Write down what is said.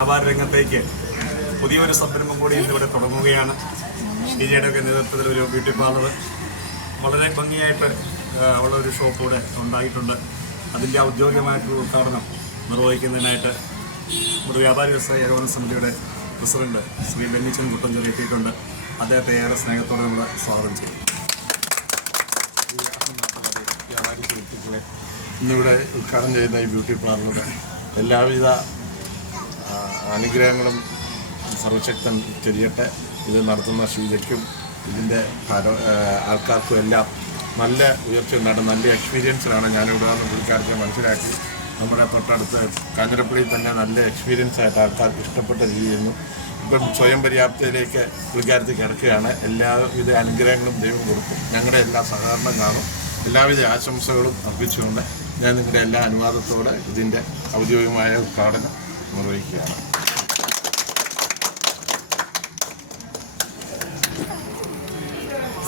വ്യാപാര രംഗത്തേക്ക് പുതിയൊരു സംരംഭം കൂടി ഇന്നിവിടെ തുടങ്ങുകയാണ്. ഡിജെയുടെയൊക്കെ നേതൃത്വത്തിൽ ഒരു ബ്യൂട്ടി പാർലർ വളരെ ഭംഗിയായിട്ട് ഉള്ള ഒരു ഷോപ്പ് കൂടെ ഉണ്ടായിട്ടുണ്ട്. അതിൻ്റെ ഔദ്യോഗികമായിട്ടുള്ള ഉദ്ഘാടനം നിർവഹിക്കുന്നതിനായിട്ട് ഒരു വ്യാപാരി വ്യവസായ ഏകോപന സമിതിയുടെ പ്രസിഡന്റ് ശ്രീ ബെന്നിച്ചൻ കുട്ടഞ്ചേരി എത്തിയിട്ടുണ്ട്. അദ്ദേഹത്തെ ഏറെ സ്നേഹത്തോടെ നമ്മൾ സ്വാഗതം ചെയ്യും. വ്യാപാരി സുഹൃത്തുക്കളെ, ഇന്നിവിടെ ഉദ്ഘാടനം ചെയ്യുന്ന ഈ ബ്യൂട്ടി പാർലറുടെ എല്ലാവിധ അനുഗ്രഹങ്ങളും സർവശക്തൻ ചെറിയട്ടെ. ഇത് നടത്തുന്ന ഷീജയ്ക്കും ഇതിൻ്റെ ആൾക്കാർക്കും എല്ലാം നല്ല ഉയർച്ച ഉണ്ടായിട്ട് നല്ല എക്സ്പീരിയൻസിലാണ് ഞാനിവിടെ വന്ന് പുള്ളിക്കാരത്തെ മനസ്സിലാക്കി. നമ്മുടെ തൊട്ടടുത്ത് കാഞ്ഞിരപ്പള്ളിയിൽ തന്നെ നല്ല എക്സ്പീരിയൻസ് ആയിട്ട് ആൾക്കാർക്ക് ഇഷ്ടപ്പെട്ട രീതിയിൽ ഇപ്പം സ്വയം പര്യാപ്തതയിലേക്ക് പുള്ളിക്കാരത്തിൽ കിടക്കുകയാണ്. എല്ലാവിധ അനുഗ്രഹങ്ങളും ദൈവം കൊടുക്കും. ഞങ്ങളുടെ എല്ലാ സഹകരണം കാണും. എല്ലാവിധ ആശംസകളും അർപ്പിച്ചുകൊണ്ട് ഞാൻ നിങ്ങളുടെ എല്ലാ അനുവാദത്തോടെ ഇതിൻ്റെ ഔദ്യോഗികമായ ഉദ്ഘാടനം നിർവഹിക്കുകയാണ്.